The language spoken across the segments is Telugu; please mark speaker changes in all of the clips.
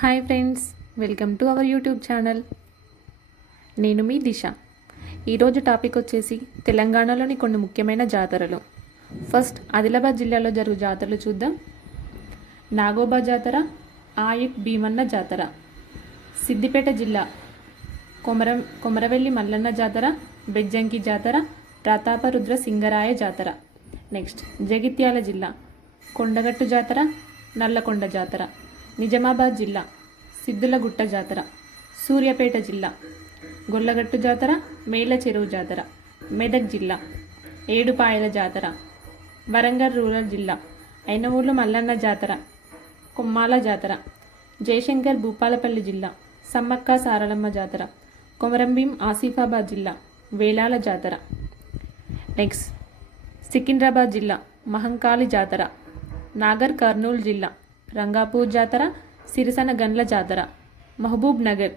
Speaker 1: Hi friends welcome to our YouTube channel. నేను మీ దిశ. ఈరోజు టాపిక్ వచ్చేసి తెలంగాణలోని కొన్ని ముఖ్యమైన జాతరలు. ఫస్ట్ ఆదిలాబాద్ జిల్లాలో జరుగు జాతరలు చూద్దాం. నాగోబా జాతర ఆయక్ భీమన్న జాతర. సిద్దిపేట జిల్లా కొమరం కొమరవెల్లి మల్లన్న జాతర బెజ్జంకి జాతర ప్రతాపరుద్ర సింగరాయ జాతర. నెక్స్ట్ జగిత్యాల జిల్లా కొండగట్టు జాతర నల్లకొండ జాతర. నిజామాబాద్ జిల్లా సిద్దులగుట్ట జాతర సూర్యాపేట జిల్లా గొల్లగట్టు జాతర మేల చెరువు జాతర మెదక్ జిల్లా ఏడుపాయల జాతర వరంగల్ రూరల్ జిల్లా అయినవూళ్ళు మల్లన్న జాతర కొమ్మాల జాతర జయశంకర్ భూపాలపల్లి జిల్లా సమ్మక్క సారలమ్మ జాతర కొమరంభీం ఆసిఫాబాద్ జిల్లా వేలాల జాతర. నెక్స్ట్ సికింద్రాబాద్ జిల్లా మహంకాళి జాతర నాగర్ కర్నూలు జిల్లా రంగాపూర్ జాతర సిరిసన గండ్ల జాతర మహబూబ్ నగర్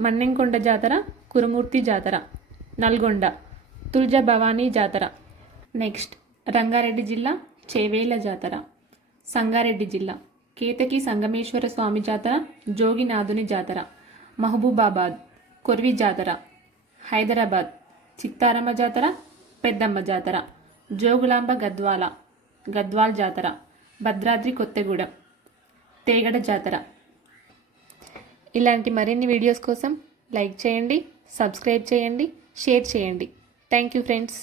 Speaker 1: మన్నెంకొండ జాతర కురుమూర్తి జాతర నల్గొండ తుల్జ భవానీ జాతర. నెక్స్ట్ రంగారెడ్డి జిల్లా చేవేల జాతర. సంగారెడ్డి జిల్లా కేతకి సంగమేశ్వర స్వామి జాతర జోగినాథుని జాతర మహబూబాబాద్ కొర్వి జాతర హైదరాబాద్ చిత్తారమ్మ జాతర పెద్దమ్మ జాతర జోగులాంబ గద్వాల గద్వాల్ జాతర భద్రాద్రి కొత్తగూడెం. తేగడ జాతర. ఇలాంటి మరిన్ని వీడియోస్ కోసం లైక్ చేయండి సబ్స్క్రైబ్ చేయండి షేర్ చేయండి. Thank you friends.